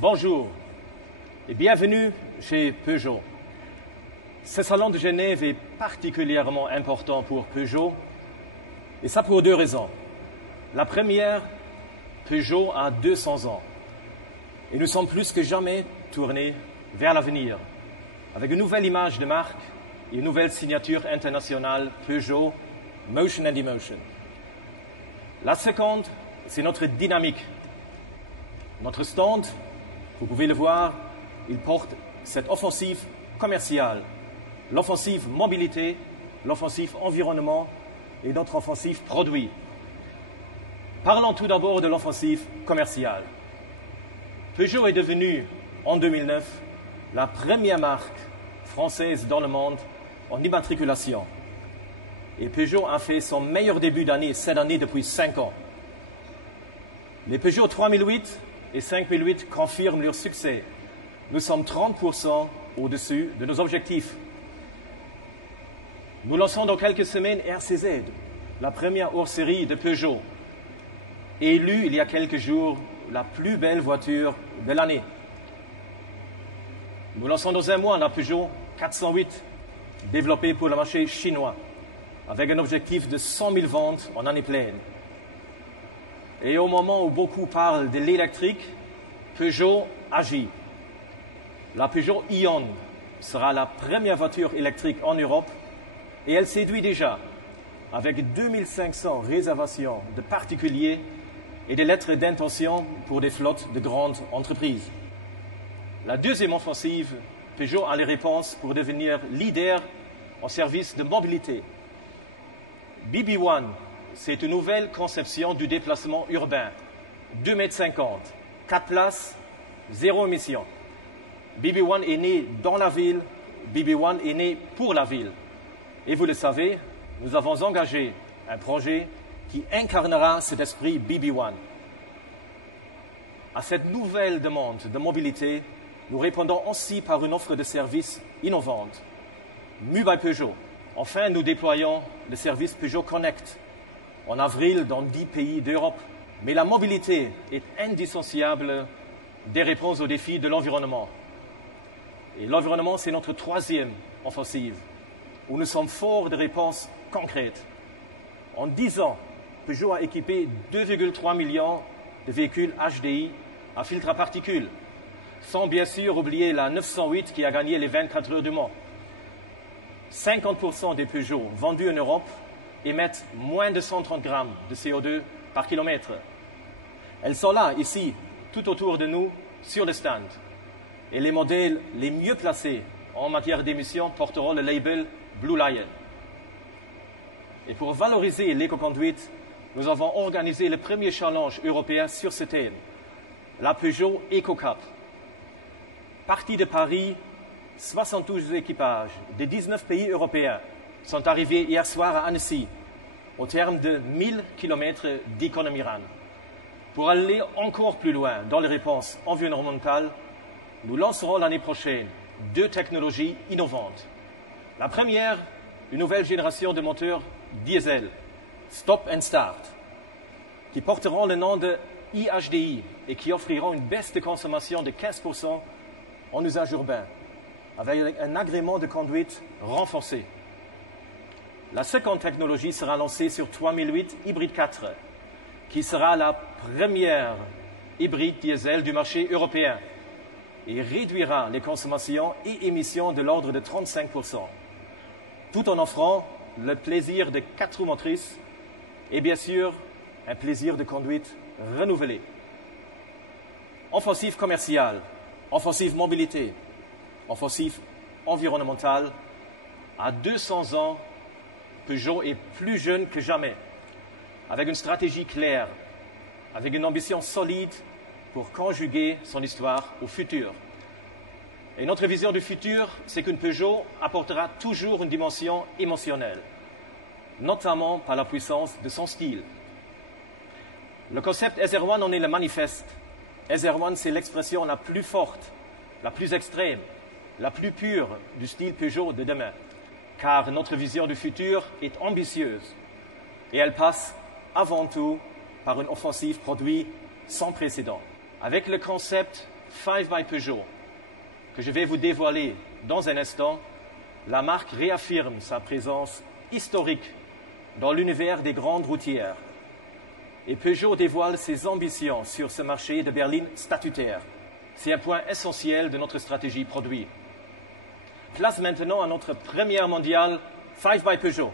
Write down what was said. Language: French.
Bonjour et bienvenue chez Peugeot. Ce salon de Genève est particulièrement important pour Peugeot et ça pour deux raisons. La première, Peugeot a 200 ans et nous sommes plus que jamais tournés vers l'avenir avec une nouvelle image de marque et une nouvelle signature internationale Peugeot Motion and Emotion. La seconde, c'est notre dynamique. Notre stand, vous pouvez le voir, il porte cette offensive commerciale, l'offensive mobilité, l'offensive environnement et notre offensive produit. Parlons tout d'abord de l'offensive commerciale. Peugeot est devenu, en 2009, la première marque française dans le monde en immatriculation. Et Peugeot a fait son meilleur début d'année cette année depuis 5 ans. Les Peugeot 3008 et 5008 confirment leur succès. Nous sommes 30% au-dessus de nos objectifs. Nous lançons dans quelques semaines RCZ, la première hors-série de Peugeot, élue il y a quelques jours la plus belle voiture de l'année. Nous lançons dans un mois la Peugeot 408, développée pour le marché chinois, avec un objectif de 100 000 ventes en année pleine. Et au moment où beaucoup parlent de l'électrique, Peugeot agit. La Peugeot Ion sera la première voiture électrique en Europe et elle séduit déjà avec 2500 réservations de particuliers et des lettres d'intention pour des flottes de grandes entreprises. La deuxième offensive, Peugeot a les réponses pour devenir leader en service de mobilité. BB1, c'est une nouvelle conception du déplacement urbain. 2,50 m, 4 places, 0 émission. BB1 est né dans la ville, BB1 est né pour la ville. Et vous le savez, nous avons engagé un projet qui incarnera cet esprit BB1. À cette nouvelle demande de mobilité, nous répondons aussi par une offre de services innovante. Mu by Peugeot. Enfin, nous déployons le service Peugeot Connect en avril dans 10 pays d'Europe. Mais la mobilité est indissociable des réponses aux défis de l'environnement. Et l'environnement, c'est notre troisième offensive, où nous sommes forts de réponses concrètes. En 10 ans, Peugeot a équipé 2,3 millions de véhicules HDI à filtre à particules, sans bien sûr oublier la 908 qui a gagné les 24 heures du Mans. 50% des Peugeot vendus en Europe émettent moins de 130 grammes de CO2 par kilomètre. Elles sont là, ici, tout autour de nous, sur le stand. Et les modèles les mieux placés en matière d'émissions porteront le label Blue Lion. Et pour valoriser l'éco-conduite, nous avons organisé le premier challenge européen sur ce thème, la Peugeot EcoCup. Partie de Paris, 72 équipages de 19 pays européens sont arrivés hier soir à Annecy, au terme de 1000 km d'économie run. Pour aller encore plus loin dans les réponses environnementales, nous lancerons l'année prochaine 2 technologies innovantes. La première, une nouvelle génération de moteurs diesel, Stop and Start, qui porteront le nom de IHDI et qui offriront une baisse de consommation de 15% en usage urbain, avec un agrément de conduite renforcé. La seconde technologie sera lancée sur 3008 Hybride 4, qui sera la première hybride diesel du marché européen et réduira les consommations et émissions de l'ordre de 35%, tout en offrant le plaisir de 4 roues motrices et bien sûr un plaisir de conduite renouvelé. Offensive commerciale, offensive mobilité, offensive environnementale. À 200 ans, Peugeot est plus jeune que jamais, avec une stratégie claire, avec une ambition solide pour conjuguer son histoire au futur. Et notre vision du futur, c'est qu'une Peugeot apportera toujours une dimension émotionnelle, notamment par la puissance de son style. Le concept SR1 en est le manifeste. SR1, c'est l'expression la plus forte, la plus extrême, la plus pure du style Peugeot de demain. Car notre vision du futur est ambitieuse et elle passe avant tout par une offensive produit sans précédent. Avec le concept 5 by Peugeot, que je vais vous dévoiler dans un instant, la marque réaffirme sa présence historique dans l'univers des grandes routières. Et Peugeot dévoile ses ambitions sur ce marché de berline statutaire. C'est un point essentiel de notre stratégie produit. Place maintenant à notre première mondiale 5 by Peugeot.